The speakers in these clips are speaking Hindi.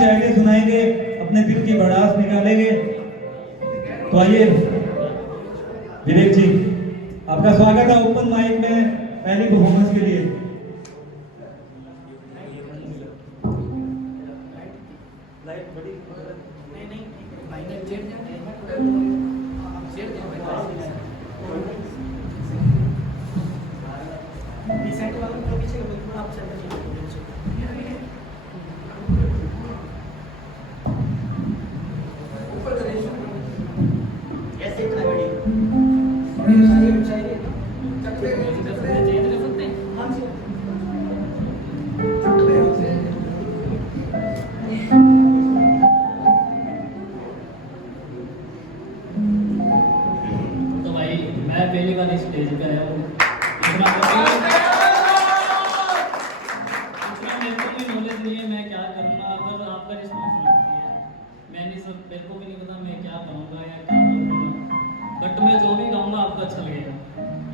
शायरी सुनाएंगे, अपने दिल की भड़ास निकालेंगे। तो आइए विवेक जी, आपका स्वागत है ओपन माइक में पहली परफॉर्मेंस के लिए। पहली बार स्टेज पे आया हूँ, इतना मेरे को भी नॉलेज नहीं है मैं क्या करूँगा, पर आपका रिस्पॉन्स लगती है। मैंने सब मेरे को भी नहीं पता मैं क्या करूँगा या क्या बोलूँगा, बट मैं जो भी गाऊँगा आपको अच्छा लगेगा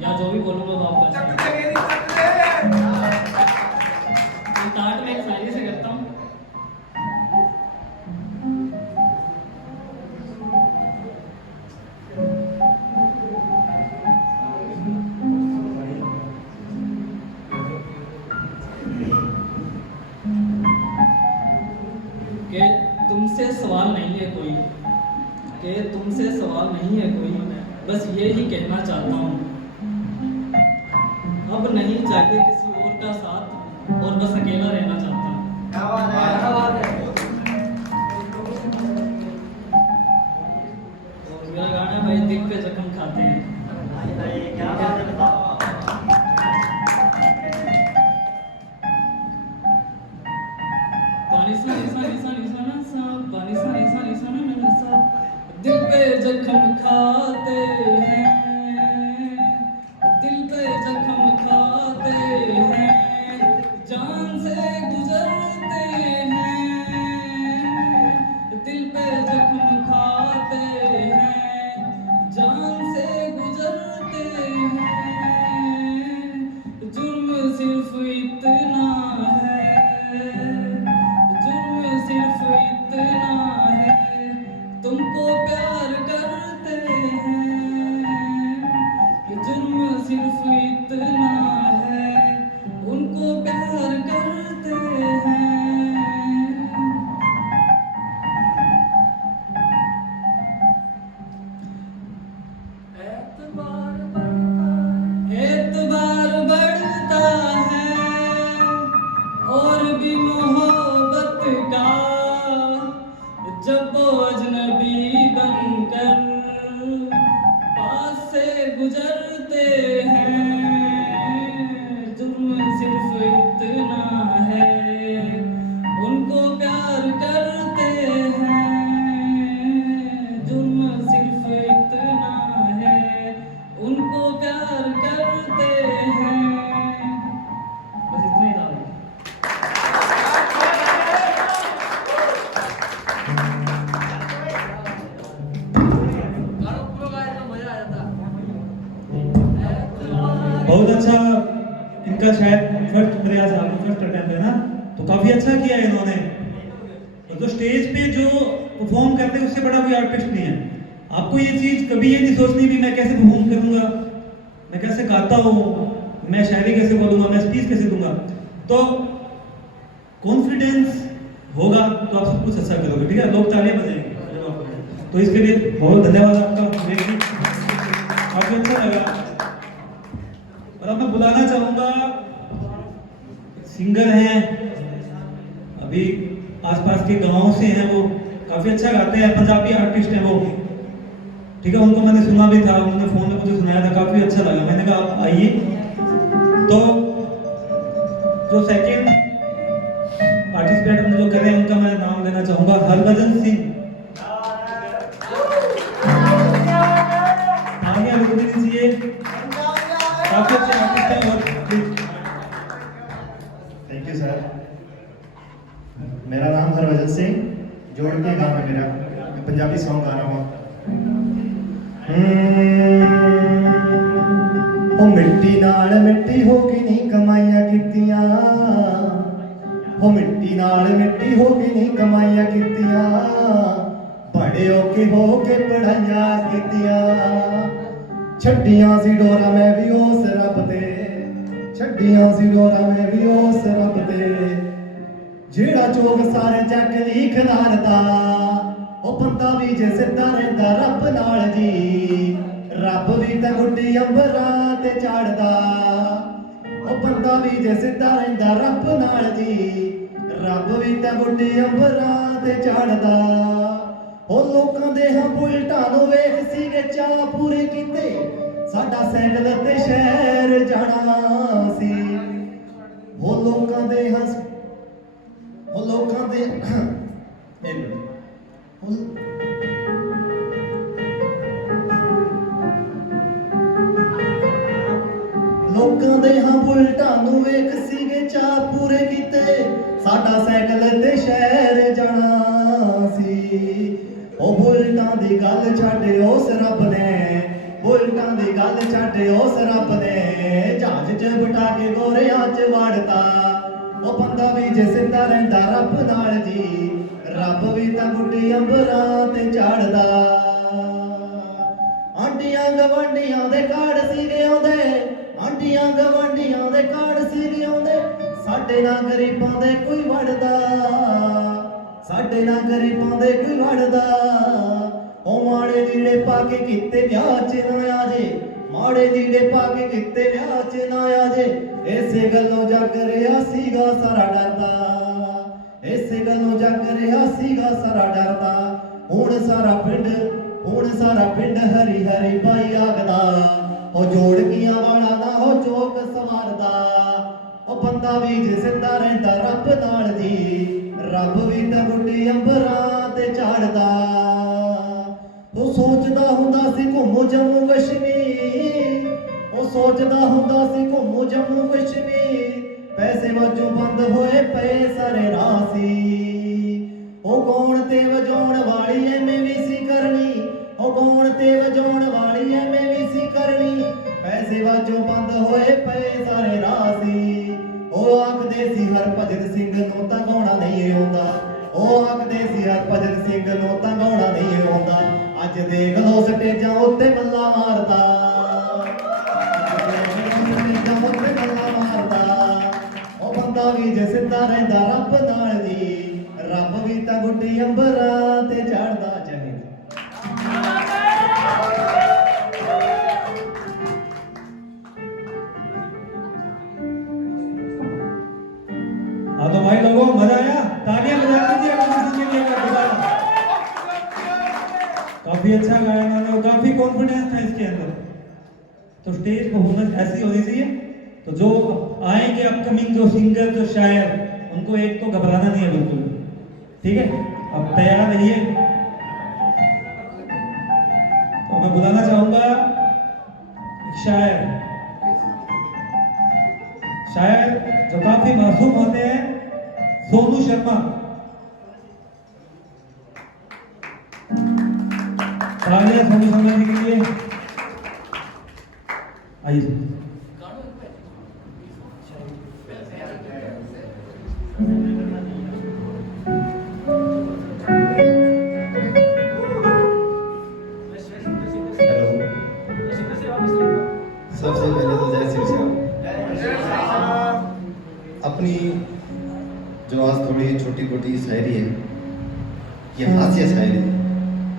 या जो भी बोलूँगा वो आपको अच्छा लगेगा। स्टार्ट में एक शायरी से करता हूँ। तुमसे सवाल नहीं है कोई, कि तुमसे सवाल नहीं है कोई, बस ये ही कहना चाहता हूँ, अब नहीं चाहते किसी और का साथ और बस अकेला रहना चाहता हूँ। क्या बात है। और मेरा गाना भाई दिल पे जख्म खाते हैं। क्या बात है। दिल पे जख्म खाते हैं, दिल पे जख्म खाते हैं, जान से गुजरते हैं, दिल पे जख्म खाते हैं, जान से गुजरते हैं, जुर्म सिर्फ इतना है, जुर्म सिर्फ इतना है, तुमको प्यार करते हैं, जुर्म सिर्फ इतना है, उनको प्यार करते हैं। एतबार बढ़ता है और भी मोहब्बत का, जब वो अजनबी बनकर पास से गुजरते हैं, जुर्म सिर्फ इतना है, उनको प्यार करते हैं, जुर्म सिर्फ इतना है, उनको प्यार करते हैं। बस इतना ही था भाई। बहुत अच्छा, इनका शायद फर्स्ट प्रयास आपका फर्स्ट अटेम्प्ट है ना, तो काफी अच्छा किया इन्होंने। और तो स्टेज पे जो परफॉर्म करते हैं उससे बड़ा कोई आर्टिस्ट नहीं है। आपको ये चीज कभी ये नहीं सोचनी भी मैं कैसे परफॉर्म करूंगा, मैं कैसे गाता हूँ, मैं शायरी कैसे बोलूंगा, मैं स्पीच कैसे दूंगा। तो कॉन्फिडेंस होगा तो आप सब कुछ अच्छा करोगे, ठीक है, लोग तालियां बजाएंगे। तो इसके लिए बहुत धन्यवाद आपका, काफी अच्छा लगा। और अब मैं बुलाना चाहूंगा, सिंगर हैं, अभी आसपास के गांव से हैं, वो काफी अच्छा गाते हैं, पंजाबी आर्टिस्ट हैं वो, ठीक है, उनको मैंने सुना भी था, उन्होंने फोन में मुझे सुनाया था, काफी अच्छा लगा। मैंने कहा आप आइए। तो जो सेकंड पार्टिसिपेट हम जो कर रहे हैं उनका मैं नाम लेना चाहूंगा, हरभजन सिंह। तालियां बजा दीजिए, काफी अच्छे आर्टिस्ट हैं। और थैंक यू सर। मेरा नाम हरभजन सिंह, जोड़ के नाम है मेरा, मैं पंजाबी सॉन्ग गा रहा हूँ। ओ मिट्टी नाल मिट्टी हो गई नहीं कमाइयां कीतियां, ਉਹ ਮਿੱਟੀ ਨਾਲ ਮਿੱਟੀ ਹੋ ਕੇ ਨਹੀਂ ਕਮਾਈਆਂ ਕੀਤੀਆਂ, ਬੜੇ ਔਖੇ ਹੋ ਕੇ ਪੜਾਈਆਂ ਕੀਤੀਆਂ। ਛੱਡੀਆਂ ਸੀ ਡੋਰਾ ਮੈਂ ਵੀ ਉਸ ਰੱਬ ਤੇ, ਛੱਡੀਆਂ ਸੀ ਡੋਰਾ ਮੈਂ ਵੀ ਉਸ ਰੱਬ ਤੇ, ਜਿਹੜਾ ਚੋਗ ਸਾਰੇ ਚੱਕ ਲਈ ਖਿਲਾਰਦਾ। ਉਹ ਬੰਦਾ ਵੀ ਜੇ ਸਿੱਧਾ ਰਹਿੰਦਾ ਰੱਬ ਨਾਲ ਜੀ, ਰੱਬ ਵੀ ਤਾਂ ਗੁੱਡੀ ਅੰਬਰਾਂ ਤੇ ਚੜਦਾ। ਉਹ ਬੰਦਾ ਵੀ ਜੇ ਸਿੱਧਾ ਰਹਿੰਦਾ ਰੱਬ ਨਾਲ ਜੀ, ਰੱਬ ਵੀ ਤਾਂ ਗੁੱਡੀ ਅੰਬਰਾਂ ਤੇ ਚੜਦਾ। ਉਹ ਲੋਕਾਂ ਦੇ ਹਾਂ ਬੁਲਟਾਂ ਨੂੰ ਵੇਖ ਸੀਗੇ ਚਾਹ ਪੂਰੇ ਕੀਤੇ, ਸਾਡਾ ਸਾਈਕਲ ਤੇ ਸ਼ਹਿਰ ਜਾਣਾ ਸੀ। ਉਹ ਲੋਕਾਂ ਦੇ ਹਾਂ, ਉਹ ਲੋਕਾਂ ਦੇ ਲੋਕਾਂ ਦੇ ਹਾਂ ਬੁਲਟਾਂ ਨੂੰ ਵੇਖ ਸੀਗੇ ਚਾਹ ਪੂਰੇ ਕੀਤੇ, ਸਾਡਾ ਸਾਈਕਲ ਤੇ ਸ਼ਹਿਰ ਜਾਣਾ ਸੀ। ਉਹ ਬੁਲਟਾਂ ਦੀ ਗੱਲ ਛੱਡ ਉਸ ਰੱਬ ਨੇ, ਬੁਲਟਾਂ ਦੀ ਗੱਲ ਛੱਡ ਉਸ ਰੱਬ ਨੇ, ਜਹਾਜ਼ 'ਚ ਬਿਠਾ ਕੇ ਗੋਰਿਆਂ 'ਚ ਵੜਤਾ। ਉਹ ਬੰਦਾ ਵੀ ਜੇ ਸਿੱਧਾ ਰਹਿੰਦਾ ਰੱਬ ਨਾਲ ਜੀ, ਰੱਬ ਵੀ ਤਾਂ ਗੁੱਡੀ ਅੰਬਰਾਂ ਤੇ ਚੜਦਾ। ਆਂਡੀਆਂ ਗਵਾਂਡੀਆਂ ਦੇ ਕਾਰਡ ਸੀਗੇ ਆਉਂਦੇ, ਆਂਡੀਆਂ ਗਵਾਂਡੀਆਂ ਦੇ ਕਾਰਡ ਸੀਗੇ ਆਉਂਦੇ, ਸਾਡੇ ਨਾਲ ਗਰੀਬਾਂ ਦੇ ਕੋਈ ਵੜਦਾ, ਸਾਡੇ ਨਾਲ ਗਰੀਬਾਂ ਦੇ ਕੋਈ ਵੜਦਾ। ਉਹ ਮਾੜੇ ਲੀੜੇ ਪਾ ਕੇ ਕਿਤੇ ਵਿਆਹ 'ਚ ਨਾ ਆ ਜੇ, ਮਾੜੇ ਲੀੜੇ ਪਾ ਕੇ ਕਿਤੇ ਵਿਆਹ 'ਚ ਨਾ ਆ ਜੇ, ਇਸੇ ਗੱਲੋਂ ਜੱਗ ਰਿਹਾ ਸੀਗਾ ਸਾਰਾ ਡਰਦਾ, ਇਸੇ ਗੱਲੋਂ ਜੱਗ ਰਿਹਾ ਸੀਗਾ ਸਾਰਾ ਡਰਦਾ। ਹੁਣ ਸਾਰਾ ਪਿੰਡ, ਹੁਣ ਸਾਰਾ ਪਿੰਡ ਹਰੀ ਹਰੀ ਪਾਈ ਆਖਦਾ, ਉਹ ਜੋੜਕੀਆਂ ਵਾਲਾ ਨਾ ਉਹ ਚੋਕ ਸਵਾਰਦਾ। ਉਹ ਬੰਦਾ ਵੀ ਜੇ ਸਿੱਧਾ ਰਹਿੰਦਾ ਰੱਬ ਨਾਲ ਜੀ, ਰੱਬ ਵੀ ਤਾਂ ਗੁੱਡੀ ਅੰਬਰਾਂ ਤੇ ਚੜਦਾ। ਉਹ ਸੋਚਦਾ ਹੁੰਦਾ ਸੀ ਘੁੰਮੂ ਜੰਮੂ ਕਸ਼ਮੀਰ, ਉਹ ਸੋਚਦਾ ਹੁੰਦਾ ਸੀ ਘੁੰਮੂ ਜੰਮੂ ਕਸ਼ਮੀਰ, ਪੈਸੇ ਵਜੋਂ ਬੰਦ ਹੋਏ ਪਏ ਸਾਰੇ ਰਾਹ ਸੀ। ਉਹ ਗਾਉਣ ਤੇ ਵਜਾਉਣ ਵਾਲੀ ਐਵੇਂ ਵੀ ਸੀ ਕਰਨੀ, ਉਹ ਗਾਉਣ ਤੇ ਵਜਾਉਣ ਵਾਲੀ ਐਵੇਂ ਵੀ ਸੀ ਕਰਨੀ, ਪੈਸੇ ਵਜੋਂ ਬੰਦ ਹੋਏ ਪਏ ਸਾਰੇ ਰਾਹ ਸੀ। ਉਹ ਆਖਦੇ ਸੀ ਹਰਭਜਨ ਸਿੰਘ ਨੂੰ ਤਾਂ ਗਾਉਣਾ ਨਹੀਂ ਆਉਂਦਾ, ਉਹ ਆਖਦੇ ਸੀ ਹਰਭਜਨ ਸਿੰਘ ਨੂੰ ਤਾਂ ਗਾਉਣਾ ਨਹੀਂ ਆਉਂਦਾ। ਅੱਜ ਦੇਖ ਲੋ ਸਟੇਜਾਂ ਉੱਤੇ ਮੱਲਾ ਮਾਰਦਾ, ਸਟੇਜਾਂ ਉੱਤੇ ਮੱਲਾ ਮਾਰਦਾ। ਉਹ ਬੰਦਾ ਵੀ ਜੇ ਸਿੱਧਾ ਰਹਿੰਦਾ ਰੱਬ ਨਾਲ ਜੀ, ਰੱਬ ਵੀ ਤਾਂ ਗੁੱਡੀ ਅੰਬਰਾਂ ਤੇ ਚੜਦਾ। हाँ तो भाई लोगों मजा आया, तालियां बजा दीजिए के लिए दोबारा। काफी अच्छा गाया इन्होंने, काफी कॉन्फिडेंस था इसके अंदर। तो स्टेज परफॉर्मेंस ऐसी होनी चाहिए। तो जो आएंगे अपकमिंग जो सिंगर जो शायर, उनको एक तो घबराना नहीं है बिल्कुल, ठीक है? अब तैयार रहिए। तो मैं बुलाना चाहूंगा एक शायर, शायर जो काफी मासूम होते हैं, सोनू शर्मा। तालियां सोनू शर्मा जी के लिए। आइए। सबसे पहले तो जय श्री श्याम। अपनी जो आज थोड़ी छोटी छोटी शायरी है, ये हास्य शायरी है,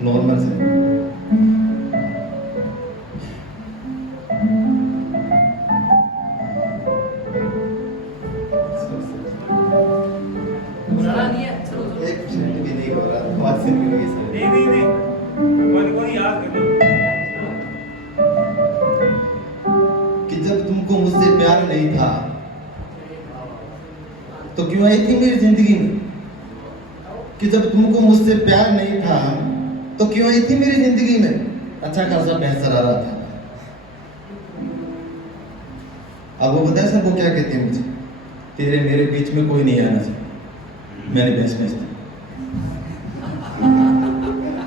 नॉर्मल शायरी। एक मिनट भी नहीं हो रहा, बात से नहीं होगी सर। नहीं कोई याद कर लो कि जब तुमको मुझसे प्यार नहीं था तो क्यों आई थी मेरी जिंदगी में, कि जब तुमको मुझसे प्यार नहीं था तो क्यों आई थी मेरी जिंदगी में। अच्छा खासा पैसा आ रहा था। अब वो बताया सबको क्या कहते हैं मुझे, तेरे मेरे बीच में कोई नहीं आना चाहिए। मैंने भैंस बेच दी।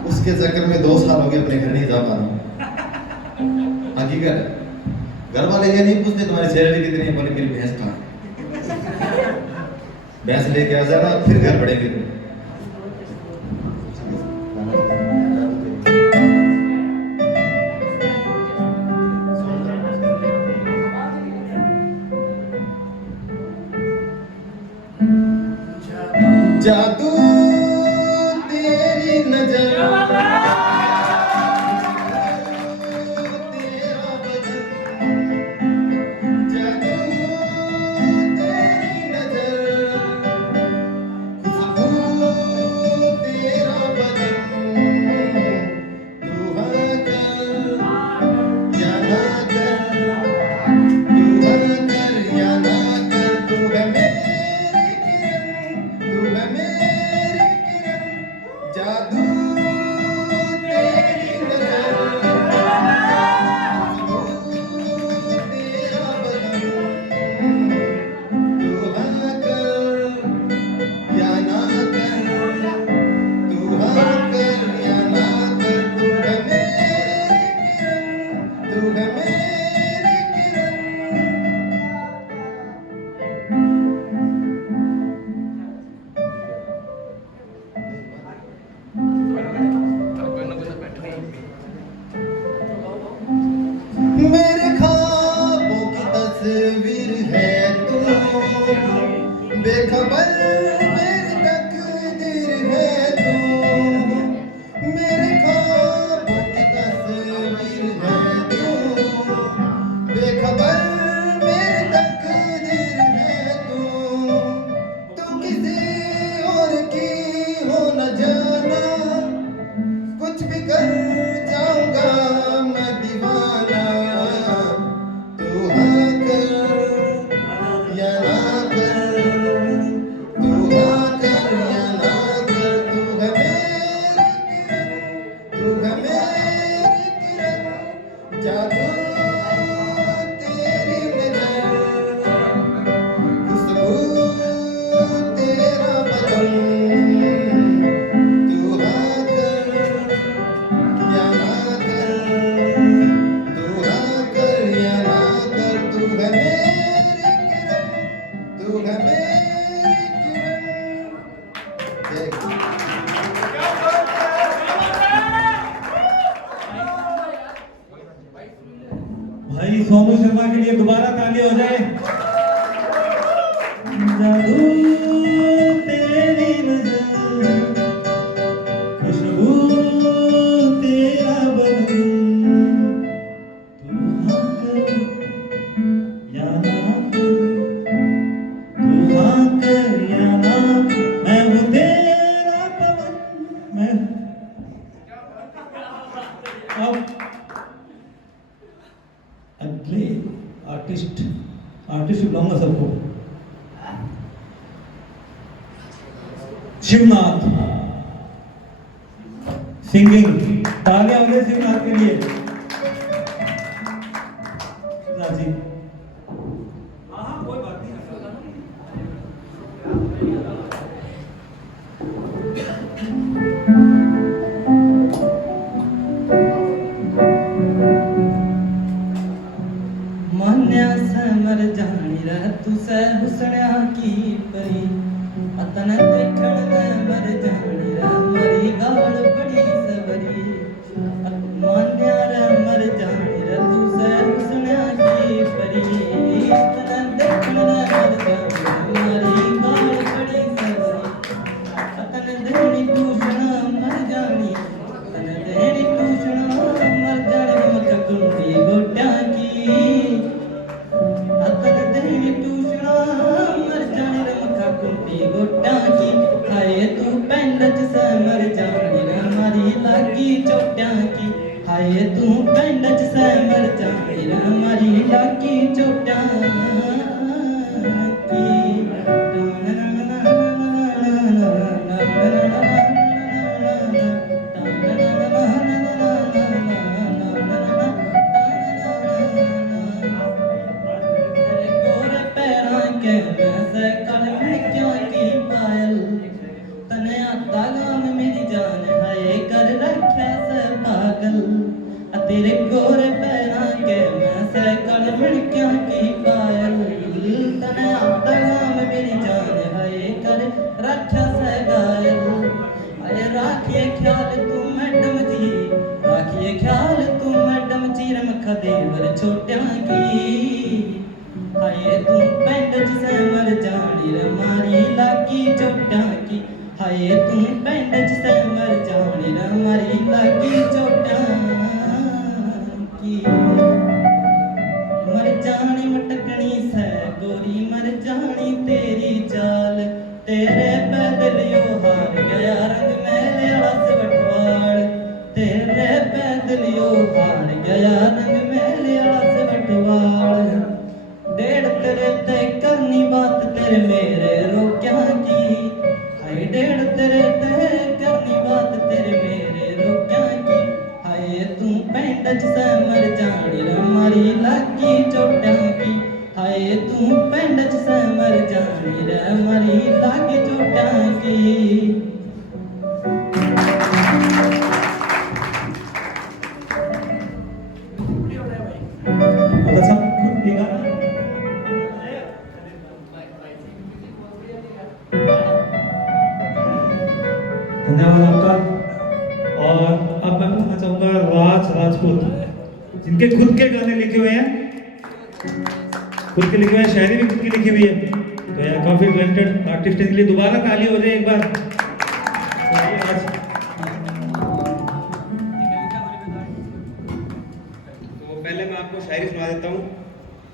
उसके चक्कर में 2 साल हो गए अपने घर नहीं जा पा रहा हूँ। हकीकत है, घर वाले ये नहीं पूछते तुम्हारी सैलरी कितनी है, बोले मेरी भैंस कहाँ है। भैंस लेके आ जाना, फिर घर बढ़ेंगे। जादू तेरी नजर, तेरा बदन, जादू तेरी नजर, खुशबू तेरा बदन, तू है कर या ना कर, तू है कर या ना कर, तू है मेरी किरण, तू है मेरी किरण, जादू तेरी नजर, खुशबू तेरा बदन, तू है कर या ना कर, तू है कर या ना कर, तू है मेरी किरण, तू है मेरी किरण। मेरे ख्वाबों की तस्वीर है तू, बेखबर मेरी तकदीर है तू, मेरे ख्वाबों की तस्वीर है तू, बेखबर मेरी तकदीर है तू, तू किसी और की हो न जाना, कुछ भी कर जाऊंगा मैं दीवाना, तू हाँ कर या ना कर, तू हाँ कर या ना कर, तू है मेरी किरण, तू है मेरी किरण, जादू तेरी नजर, खुशबू तेरा बदन, तू हाँ कर या ना कर, तू हाँ कर या ना कर, तू है मेरी किरण, तू है मेरी किरण। जय गुरु। भाई सोनू शर्मा के लिए दोबारा ताली हो जाए। जादू तेरी नजर, खुशबू तेरा बदन, तू हाँ कर या ना कर, तू हाँ कर या ना कर, मैं हूँ तेरा पवन, मैं अब अगले आर्टिस्ट बुलाऊंगा सबको। शिवनाथ सिंगिंग, तालियां होंगे शिवनाथ के लिए। शिवनाथ जी, हाँ हाँ कोई बात नहीं। मान्या समर जानी रह तुसे हुसन्या की परी, अतन देखण ने मर जानी रह मरी गाल बड़ी सवरी, मान्या रे मर जानी रह तुसे हुसन्या की परी, अतन देखण ने मर जानी रह मरी गाल बड़ी सवरी, अतन देनी दूषणा मर जानी, अतन देनी दूषणा मर जानी, मत कुंडी गोट्या की, अतन देनी दूषणा मर जानी रे मखा कुंडी गोट्या की, हाय तू पिंड च से मर जानी रे मारी लागी चोट्यां की, हाय तू पिंड च से मर जानी रे मारी लागी चोट्यां की। गोरे पैरां के मैं कल मिलक्यां की पायल, तने आता गाम मेरी जान है कर रख्या से पागल, तेरे गोरे पैरां के मैं कल मिलक्यां की पायल, तने आता गाम मेरी जान है हाय तू पिंड च समर जानी रा मरी लागी चोटां की मर जानी मटकनी सै गोरी मर जानी तेरी चाल तेरे पैदलियो हार गया रंग मैले आला सवटवाल तेरे पैदलियो हार गया रंग मैले आला सवटवाल डेढ़ तेरे ते करनी बात तेरे मेरे रोक्या की हाय डेढ़ तेरे ते करनी बात तेरे मेरे रोक्या की हाय तू पिंड च समर जानी रा मारी लागी चोटां की हाय तू पिंड च समर जानी रा मारी लागी चोटां की बहुत अच्छा खुद ये गाना धन्यवाद आपका। और अब मैं पूछना चाहूंगा राज राजपूत जिनके खुद के गाने लिखे हुए हैं, खुद के लिखे हुए हैं, शायरी भी खुद की लिखी हुई है, तो यार काफी टैलेंटेड आर्टिस्ट है। इसलिए दोबारा ताली हो जाए एक बार। तो आइए आज तो पहले मैं आपको शायरी सुना देता हूँ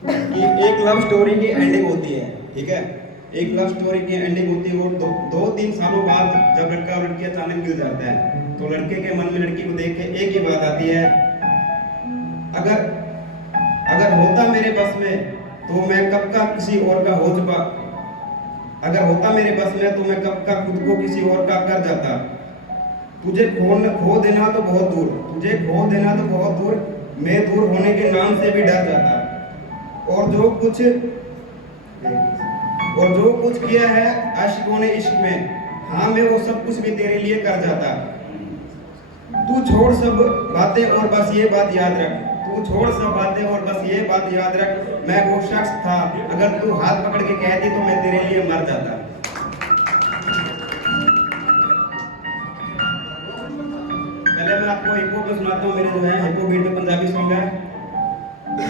कि एक लव स्टोरी की एंडिंग होती है, ठीक है। एक लव स्टोरी की एंडिंग होती है और दो तीन सालों बाद जब लड़का और लड़की अचानक मिल जाता है तो लड़के के मन में लड़की को देख के एक ही बात आती है, अगर होता मेरे बस में तो मैं कब का किसी और का हो चुका, अगर होता मेरे बस में तो मैं कब का खुद को किसी और का कर जाता। तुझे खो देना तो बहुत दूर, तुझे खो देना तो बहुत दूर, मैं दूर होने के नाम से भी डर जाता। और जो कुछ किया है आशिकों ने इश्क में, हाँ मैं वो सब कुछ भी तेरे लिए कर जाता। तू छोड़ सब बातें और बस ये बात याद रख, तू छोड़ सब बातें और बस ये बात याद रख, मैं वो शख्स था अगर तू हाथ पकड़ के कहती तो मैं तेरे लिए मर जाता। पहले मैं आपको हिप हॉप सुनाता हूँ, मेरे जो है हिप हॉप बीट में पंजाबी सॉन्ग है।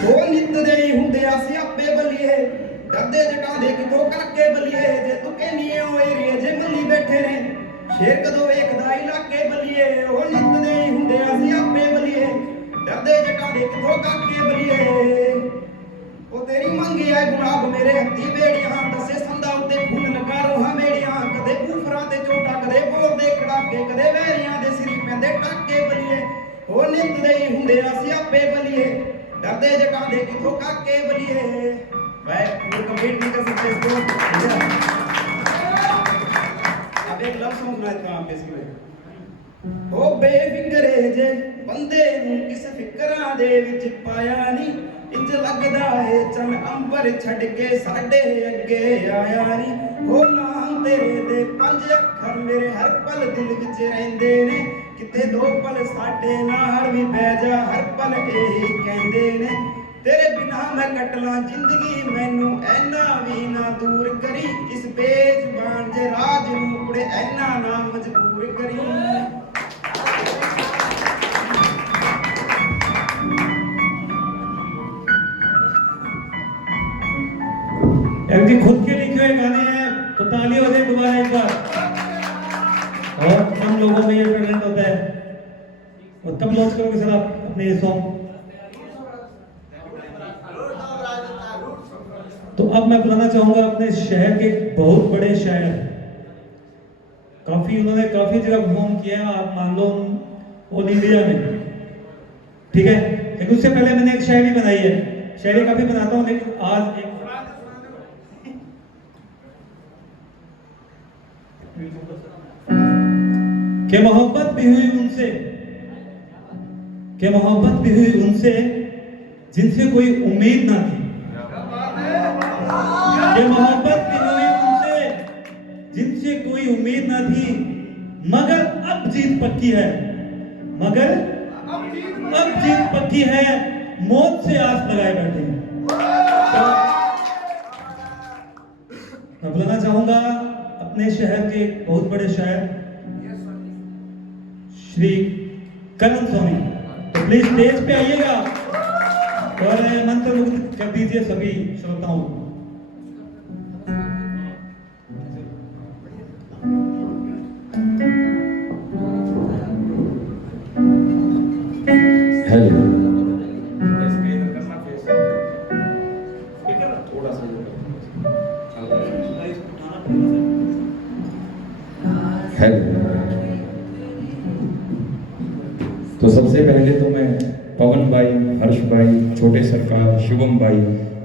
वो नित दे हुंदे सियापे बलिए डरदे जटा दे किथों करके बलिए, जे तू कहनी ओ एरिए जे मल्ली बैठे ने शेर कदों वेखदा इलाके बलिए। ओ नित दे हुंदे सियापे बलिए डरदे जटा दे किथों करके बलिए। ओ तेरी मंगी है गुलाब मेरे हत्ती बेड़ियां, दसे संदा उत्ते खून लगा रोहां मेड़ियां, कदे कूफरां ते चोटा कदे बोर दे कड़ाके, कदे वैरियां दे सिरी पैंदे टाके बलिए। ओ नित दे हुंदे सियापे बलिए डरदे जटा दे किथों करके बलिए। भाई वो कंप्लीट नहीं कर सकते इसको। अब एक लव सॉन्ग सुनाता हूं आप इसमें। ओ बेफिक्रे जे बंदे नूं किस फिकरां दे विच पाया नी, इंज लगदा है चन अंबर छड़ के साडे अगे आया नी। ओ नाम तेरे दे पंज अखर मेरे हर पल दिल विच रहिंदे ने, किते दो पल साडे नाल भी बह जा हर पल एही कहंदे ने। तेरे बिना मैं कटला जिंदगी मैनू ऐना भी ना दूर करी, इस बेजुबान जे राज नू कुड़े ऐना ना मजबूर करी। यार जी खुद के लिखे हुए गाने हैं तो ताली हो जाए दोबारा एक बार। और हम लोगों में ये टैलेंट होता है। और कब लॉन्च करोगे सर आप अपने ये सॉन्ग? तो अब मैं बुलाना चाहूंगा अपने शहर के बहुत बड़े शायर, उन्होंने काफी जगह परफॉर्म किया है, आप मान लो ऑल इंडिया में, ठीक है। लेकिन उससे पहले मैंने एक शायरी बनाई है, शायरी काफी बनाता हूँ लेकिन आज एक के मोहब्बत भी हुई उनसे, के मोहब्बत भी हुई उनसे जिनसे कोई उम्मीद ना थी, के मोहब्बत भी हुई उनसे जिनसे कोई उम्मीद ना थी, मगर अब जीत पक्की है, मगर अब जीत पक्की है, मौत से आस लगाए बैठे हैं। मैं बुलाना चाहूंगा अपने शहर के बहुत बड़े शायर श्री करण स्वामी, तो प्लीज स्टेज पे आइएगा और मंत्रमुग्ध कर दीजिए सभी श्रोताओं को। तो सबसे पहले तो मैं पवन भाई, हर्ष भाई, छोटे सरकार, शुभम भाई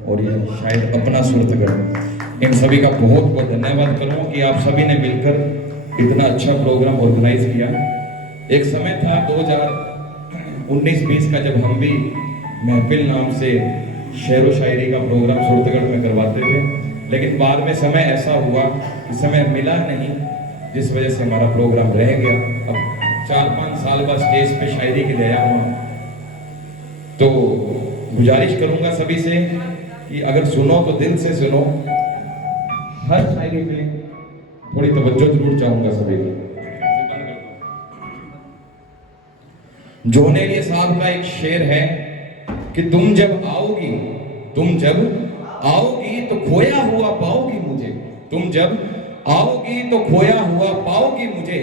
और ये शायद अपना सुरतगढ़, इन सभी का बहुत बहुत धन्यवाद करूँ कि आप सभी ने मिलकर इतना अच्छा प्रोग्राम ऑर्गेनाइज किया। एक समय था 2019-20 का जब हम भी महफिल नाम से शेर व शायरी का प्रोग्राम सुरतगढ़ में करवाते थे, लेकिन बाद में समय ऐसा हुआ कि समय मिला नहीं, जिस वजह से हमारा प्रोग्राम रह गया। अब 4-5 साल बाद स्टेज पे शायरी के दया हुआ, तो गुजारिश करूंगा सभी से कि अगर सुनो तो दिल से सुनो। हर शायरी पे थोड़ी तवज्जो जरूर चाहूंगा सभी की। जोनेलिया साहब का एक शेर है कि तुम जब आओगी तो खोया हुआ पाओगी मुझे, तुम जब आओगी तो खोया हुआ पाओगी मुझे,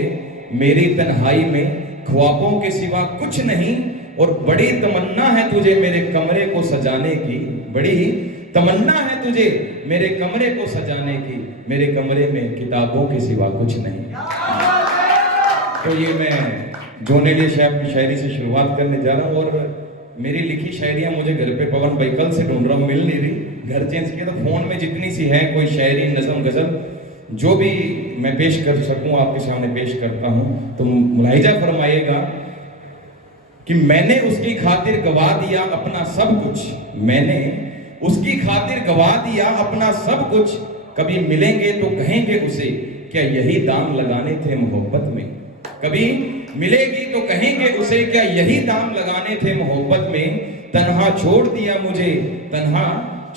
मेरी तन्हाई में ख्वाबों के सिवा कुछ नहीं, और बड़ी तमन्ना है तुझे मेरे कमरे को सजाने की, बड़ी तमन्ना है तुझे मेरे कमरे को सजाने की, मेरे कमरे में किताबों के सिवा कुछ नहीं। तो ये मैं जोनेलिया साहब की शायरी से शुरुआत करने जा रहा हूँ। और मेरी लिखी शायरियाँ मुझे घर पे पवन भाई कल से ढूंढ रहा हूँ, मिल नहीं रही, घर चेंज किया, तो फोन में जितनी सी है कोई शायरी, नज़म, गज़ल जो भी मैं पेश कर सकूं आपके सामने पेश करता हूं। तो मुलाहिजा फरमाइएगा कि मैंने उसकी खातिर गवा दिया अपना सब कुछ, मैंने उसकी खातिर गवा दिया अपना सब कुछ, कभी मिलेंगे तो कहेंगे उसे क्या यही दाम लगाने थे मोहब्बत में, कभी मिलेगी तो कहेंगे उसे क्या यही दाम लगाने थे मोहब्बत में, तन्हा छोड़ दिया मुझे, तन्हा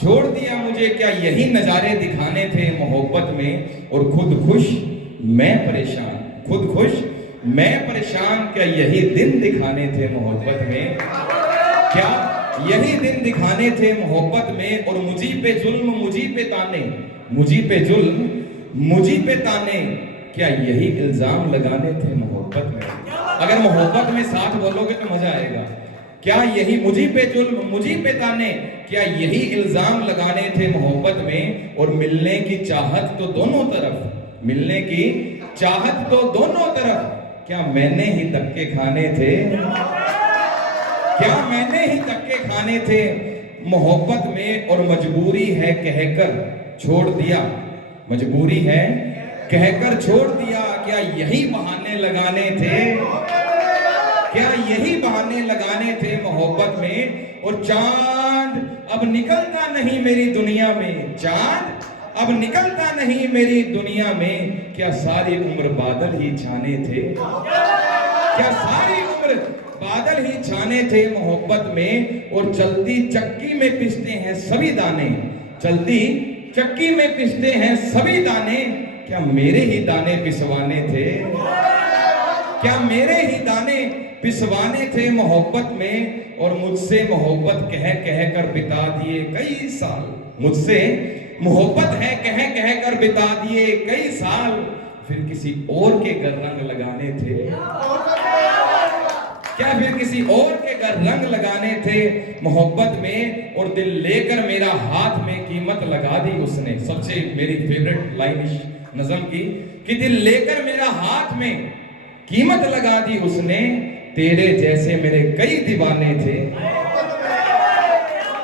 छोड़ दिया मुझे, क्या यही नजारे दिखाने थे मोहब्बत में, और खुद खुश मैं परेशान, खुद खुश मैं परेशान, क्या यही दिन दिखाने थे मोहब्बत में, क्या यही दिन दिखाने थे मोहब्बत में, और मुझी पे जुल्म मुझी पे ताने, मुझी पे जुल्म मुझी पे ताने, क्या यही इल्जाम लगाने थे मोहब्बत में। अगर मोहब्बत में साथ बोलोगे तो मजा आएगा। क्या यही मुझी पे जुल्म मुझी पे ताने, क्या यही इल्जाम लगाने थे मोहब्बत में, और मिलने की चाहत तो दोनों तरफ, मिलने की चाहत तो दोनों तरफ, क्या मैंने ही धक्के खाने थे, क्या मैंने ही धक्के खाने थे मोहब्बत में, और मजबूरी है कहकर छोड़ दिया, मजबूरी है कहकर छोड़ दिया, क्या यही बहाने लगाने थे, क्या यही बहाने लगाने थे मोहब्बत में, और चांद अब निकलता नहीं मेरी दुनिया में, चांद अब निकलता नहीं मेरी दुनिया में, क्या सारी उम्र बादल ही छाने थे, क्या सारी उम्र बादल ही छाने थे मोहब्बत में, और चलती चक्की में पिसते हैं सभी दाने, चलती चक्की में पिसते हैं सभी दाने, क्या मेरे ही दाने पिसवाने थे, क्या मेरे ही दाने पिसवाने थे मोहब्बत में, और मुझसे मोहब्बत कह कह कर बिता दिए कई साल, मुझसे मोहब्बत है कह कह कर बिता दिए कई साल, फिर किसी और के घर रंग लगाने थे, क्या फिर किसी और के घर रंग लगाने थे मोहब्बत में, और दिल लेकर मेरा हाथ में कीमत लगा दी उसने। सबसे मेरी फेवरेट लाइन इस नज़म की कि दिल लेकर मेरा हाथ में कीमत लगा दी उसने, तेरे जैसे मेरे कई दीवाने थे,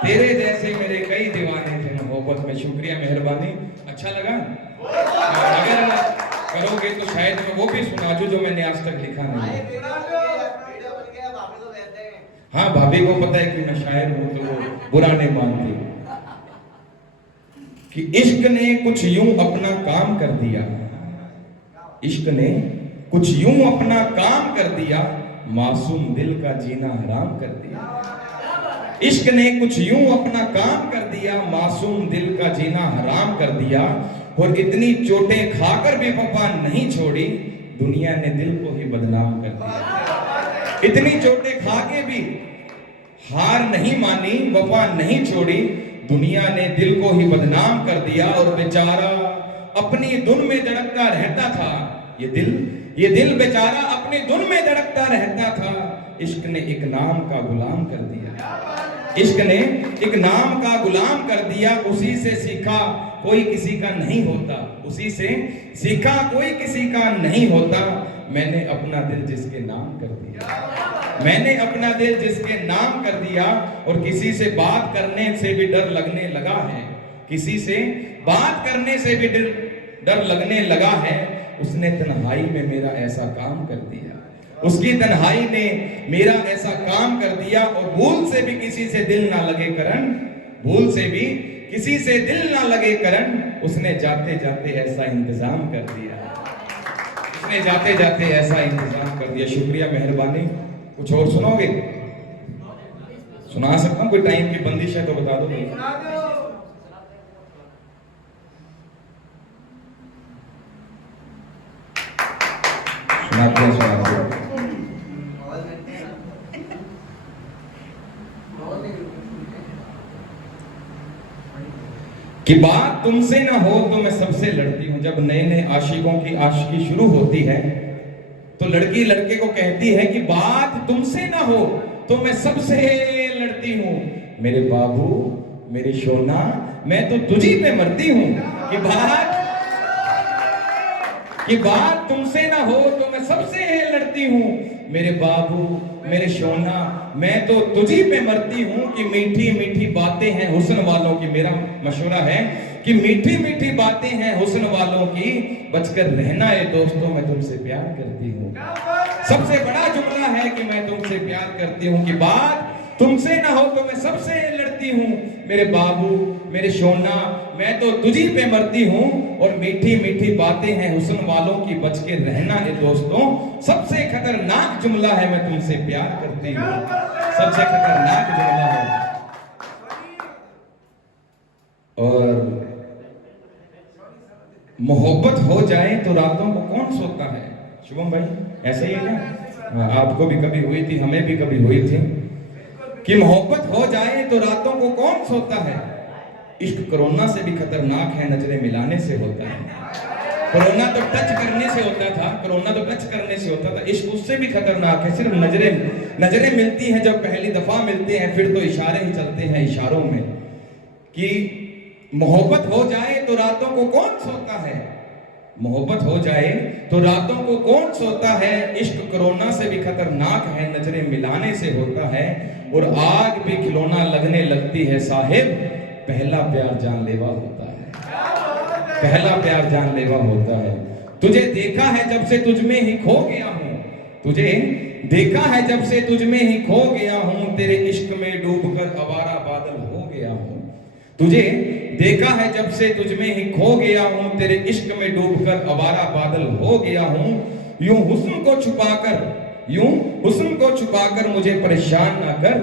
तेरे जैसे मेरे कई दीवाने थे मोहब्बत में। शुक्रिया, मेहरबानी। अच्छा लगा? अगर करोगे तो शायद मैं वो भी सुना दूं जो मैंने आज तक लिखा नहीं। हाँ, भाभी को पता है कि मैं शायर हूं, तो वो बुरा नहीं मानती। कि इश्क ने कुछ यूं अपना काम कर दिया, इश्क ने कुछ यूं अपना काम कर दिया, मासूम दिल का जीना हराम कर दिया। इश्क ने कुछ यूं अपना काम कर दिया, मासूम दिल का जीना हराम कर दिया, और इतनी चोटें खाकर भी वफा नहीं छोड़ी, दुनिया ने दिल को ही बदनाम कर दिया। इतनी चोटें खा के भी हार नहीं मानी, वफा नहीं छोड़ी, दुनिया ने दिल को ही बदनाम कर दिया, और बेचारा अपनी धुन में धड़कता रहता था, ये दिल बेचारा अपनी धुन में धड़कता रहता था, इश्क ने एक नाम का गुलाम कर दिया, इश्क ने एक नाम का गुलाम कर दिया, उसी से सीखा कोई किसी का नहीं होता, उसी से सीखा कोई किसी का नहीं होता, मैंने अपना दिल जिसके नाम कर दिया। मैंने अपना दिल जिसके नाम कर दिया, और किसी से बात करने से भी डर लगने लगा है, किसी से बात करने से भी डर लगने लगा है। उसने तन्हाई में मेरा ऐसा काम कर दिया, उसकी तन्हाई ने मेरा ऐसा काम कर दिया। और भूल से भी किसी से दिल ना लगे करण, भूल से भी किसी से दिल ना लगे करण, उसने जाते जाते ऐसा इंतजाम कर दिया, उसने जाते जाते ऐसा इंतजाम कर दिया। शुक्रिया, मेहरबानी। कुछ और सुनोगे? सुना सकता हूँ, कोई टाइम की बंदिश है तो बता दो। सुनाते हैं, सुनाते हैं। कि बात तुमसे ना हो तो मैं सबसे लड़ती हूं। जब नए नए आशिकों की आशिकी शुरू होती है तो लड़की लड़के को कहती है कि बात तुमसे ना हो तो मैं सबसे लड़ती हूं। मेरे बाबू, मेरी सोना, मैं तो तुझी पे मरती हूं। कि बात तुमसे ना हो तो मैं सबसे लड़ती हूं। मेरे बाबू, मेरे सोना, मैं तो तुझी पे मरती हूं। कि मीठी मीठी बातें हैं हुस्न वालों की, मेरा मशवरा है कि मीठी मीठी बातें हैं हुस्न वालों की, बचकर रहना है दोस्तों, मैं तुमसे प्यार करती हूं। सबसे बड़ा जुमला है कि मैं तुमसे प्यार करती हूं। कि बात तुमसे ना हो तो मैं सबसे लड़ती हूं। मेरे बाबू, मेरे सोना, मैं तो तुझी पे मरती हूं। और मीठी मीठी बातें हैं हुस्न वालों की, बच के रहना है दोस्तों, सबसे खतरनाक जुमला है मैं तुमसे प्यार करती हूं। सबसे खतरनाक जुमला है। और मोहब्बत हो जाए तो रातों को कौन सोता है? शुभम भाई, ऐसे ही है क्या? आपको भी कभी हुई थी, हमें भी कभी हुई थी कि मोहब्बत हो जाए तो रातों को कौन सोता है। इश्क कोरोना से भी खतरनाक है, नजरें मिलाने से होता है। कोरोना तो टच करने से होता था, कोरोना तो टच करने से होता था, इश्क उससे भी खतरनाक है। सिर्फ नजरें मिलती हैं जब पहली दफा मिलते हैं, फिर तो इशारे ही चलते हैं इशारों में। कि मोहब्बत हो जाए तो रातों को कौन सोता है, मोहब्बत हो जाए तो रातों को कौन सोता है। इश्क कोरोना से भी खतरनाक है, नजरें मिलाने से होता है। और आग भी खिलौना लगने लगती है साहिब, पहला प्यार जानलेवा होता है, पहला प्यार जानलेवा होता है। तुझे देखा है जब से तुझ में ही खो गया हूं, तुझे देखा है जब से तुझ में ही खो गया हूं। तेरे इश्क में डूबकर आवारा बादल हो गया हूं। तुझे देखा है जब से तुझ में ही खो गया हूं। तेरे इश्क में डूबकर आवारा बादल हो गया हूं। यूं हुस्न को छुपाकर मुझे परेशान ना कर।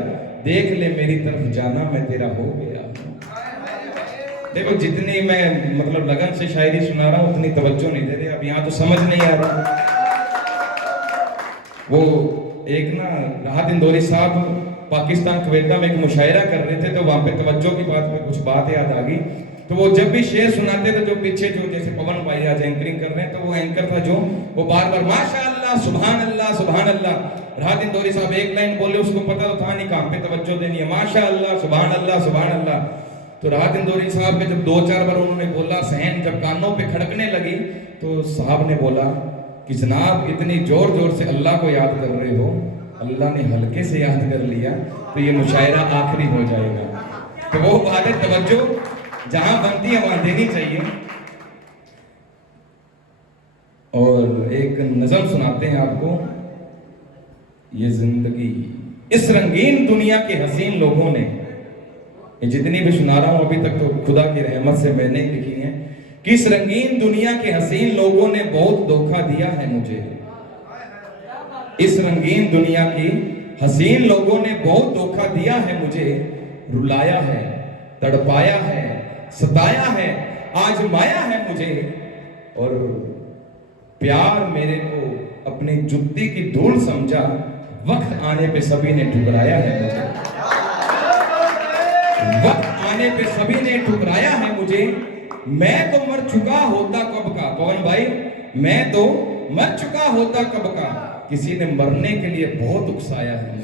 देख ले मेरी तरफ जाना, मैं तेरा हो गया हूं। देखो, जितनी मैं मतलब लगन से शायरी सुना रहा हूं उतनी तवज्जो नहीं दे रहे। अब यहाँ तो समझ नहीं आ रहा। वो एक ना राहत इंदौरी साहब पाकिस्तान कवेता में एक मुशायरा कर रहे थे, तो वहां पे तवज्जो की बात में कुछ बात याद आ गई। तो वो जब भी शेर सुनाते थे, जो पीछे जो जैसे पवन भाई आज एंकरिंग कर रहे हैं, तो वो एंकर था जो वो बार बार माशाअल्लाह, सुभान अल्लाह, सुभान अल्लाह। राहत इंदौरी साहब एक लाइन बोले, उसको पता तो था नहीं कहां पे तवज्जो देनी है। माशाअल्लाह, सुभान अल्लाह, सुभान अल्लाह। तो राहत इंदौरी साहब के जब 2-4 बार उन्होंने बोला, सहन जब कानों पे खड़कने लगी, तो साहब ने बोला कि जनाब इतनी जोर जोर से अल्लाह को याद कर रहे हो, अल्लाह ने हल्के से याद कर लिया तो ये मुशायरा आखिरी हो जाएगा। तो वो बात है, तवज्जो जहां बनती है वहां देनी चाहिए। और एक नज़म सुनाते हैं आपको। ये जिंदगी, इस रंगीन दुनिया के हसीन लोगों ने, ये जितनी भी सुना रहा हूं अभी तक तो खुदा की रहमत से मैंने ही लिखी है, कि इस रंगीन दुनिया के हसीन लोगों ने बहुत धोखा दिया है मुझे। इस रंगीन दुनिया की हसीन लोगों ने बहुत धोखा दिया है मुझे। रुलाया है, तड़पाया है, सताया है, आजमाया है मुझे। और प्यार मेरे को अपनी जुत्ती की धूल समझा, वक्त आने पे सभी ने ठुकराया है मुझे। वक्त आने पे सभी ने ठुकराया है मुझे। मैं तो मर चुका होता कब का, पवन भाई, मैं तो मर चुका होता कब का। किसी ने मरने के लिए बहुत उकसाया है मुझे,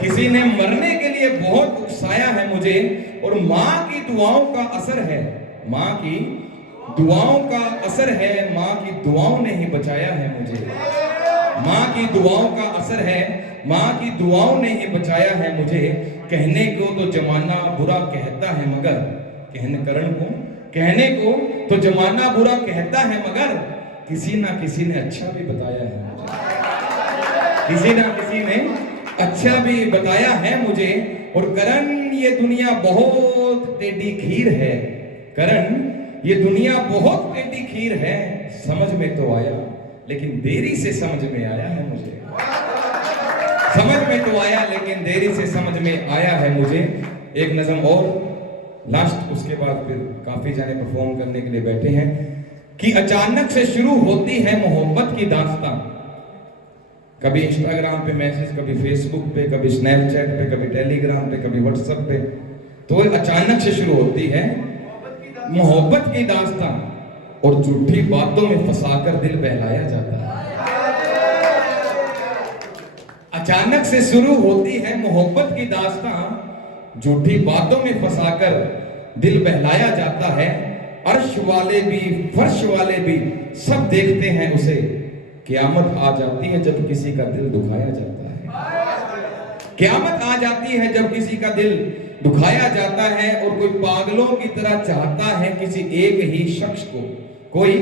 किसी ने मरने के लिए बहुत उकसाया है मुझे। और माँ की दुआओं का असर है, माँ की दुआओं का असर है, माँ की दुआओं ने ही बचाया है मुझे। माँ की दुआओं का असर है, माँ की दुआओं ने ही बचाया है मुझे। कहने को तो जमाना बुरा कहता है मगर, कहने को तो जमाना बुरा कहता है मगर किसी ना किसी ने अच्छा भी बताया है मुझे, किसी ना किसी ने अच्छा भी बताया है मुझे। और करण ये दुनिया बहुत टेढ़ी खीर है, करण ये दुनिया बहुत टेढ़ी खीर है। समझ में तो आया लेकिन देरी से समझ में आया है मुझे, समझ में तो आया लेकिन देरी से समझ में आया है मुझे। एक नज़म और लास्ट, उसके बाद फिर काफी जाने परफॉर्म करने के लिए बैठे हैं। कि अचानक से शुरू होती है मोहब्बत की दास्तां, कभी इंस्टाग्राम पे मैसेज, कभी फेसबुक पे, कभी स्नैपचैट पे, कभी टेलीग्राम पे, कभी व्हाट्सएप पे, तो अचानक से शुरू होती है मोहब्बत की दास्तां और झूठी बातों में फंसाकर दिल बहलाया जाता है। अचानक से शुरू होती है मोहब्बत की दास्तां, झूठी बातों में फंसाकर दिल बहलाया जाता है। अर्श वाले भी फर्श वाले भी सब देखते हैं उसे, क़यामत आ जाती है जब किसी का दिल दुखाया जाता है। क़यामत आ जाती है जब किसी का दिल दुखाया जाता है। और कोई पागलों की तरह चाहता है किसी एक ही शख्स को, कोई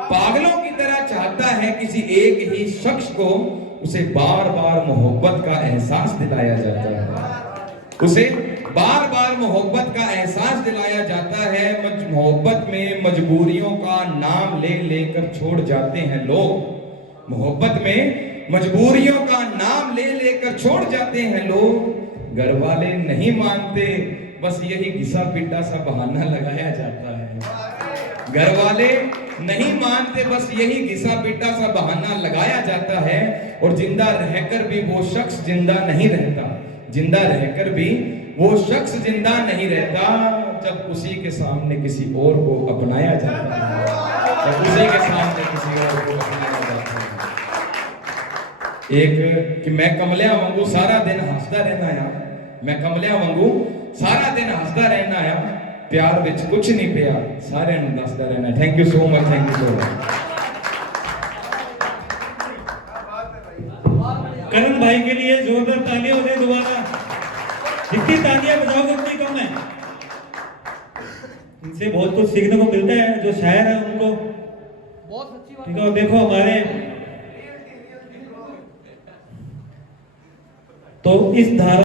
पागलों की तरह चाहता है किसी एक ही शख्स को, उसे बार बार मोहब्बत का एहसास दिलाया जाता है, उसे बार बार मोहब्बत का एहसास दिलाया जाता है। मोहब्बत में मजबूरियों का नाम ले लेकर छोड़ जाते हैं लोग, मोहब्बत में मजबूरियों का नाम ले लेकर छोड़ जाते हैं लोग। घर वाले नहीं मानते बस यही घिसा पिटा सा बहाना लगाया जाता है, घर वाले नहीं मानते बस यही घिसा पिटा सा बहाना लगाया जाता है। और जिंदा रहकर भी वो शख्स जिंदा नहीं रहता, जिंदा रहकर भी वो शख्स जिंदा नहीं रहता जब उसी के सामने किसी और को अपनाया जाता है, जब उसी के सामने किसी और को अपनाया जाता है। एक कि मैं कमलिया वांगू सारा दिन हंसता रहना है, मैं कमलिया वांगू सारा दिन हंसता रहना है, प्यार विच कुछ नहीं पिया सारे दसदा रहना। Thank you so much, thank you so much. Karan भाई के लिए जोरदार तालियां हो जाए दोबारा, जितनी तालियां बजाओगे उतनी कम है। इनसे बहुत कुछ सीखने को मिलता है, जो शायर है उनको, ठीक है। और देखो हमारे तो इस धारा